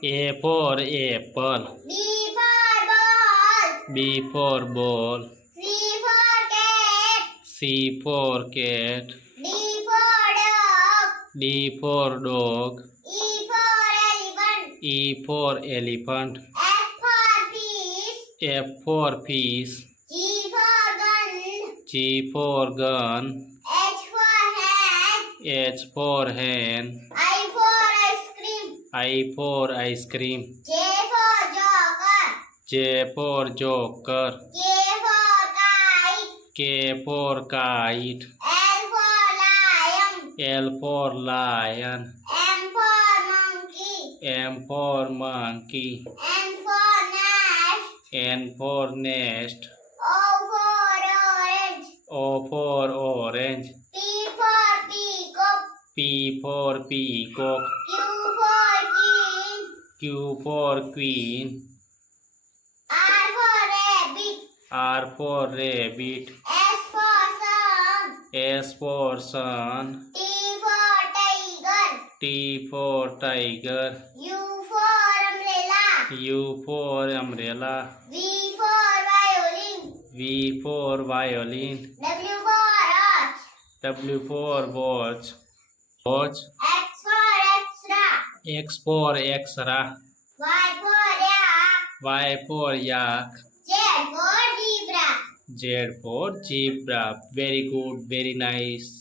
A for apple. B for ball. B for ball. C for cat. C for cat. D for dog. D for dog. E for elephant. E for elephant. F for fish. F for fish. G for gun. G for gun. H for hat. H for hen. I for ice cream. I for ice cream. J for joker. J for joker. K for kite. K for kite. L for lion. L for lion. M for monkey. M for monkey. N for nest. N for nest. O for orange. O for orange. P for peacock. P for peacock. Q for king. Q for queen. R for rabbit. R for rabbit. S for sun. S for sun. T for tiger. T for tiger. U for umbrella. U for umbrella. V for violin. V for violin. W for watch. W for watch. Watch. X for extra. X for extra. Y for yak. Y for yak. Z for zebra. Z for zebra. Very good, very nice.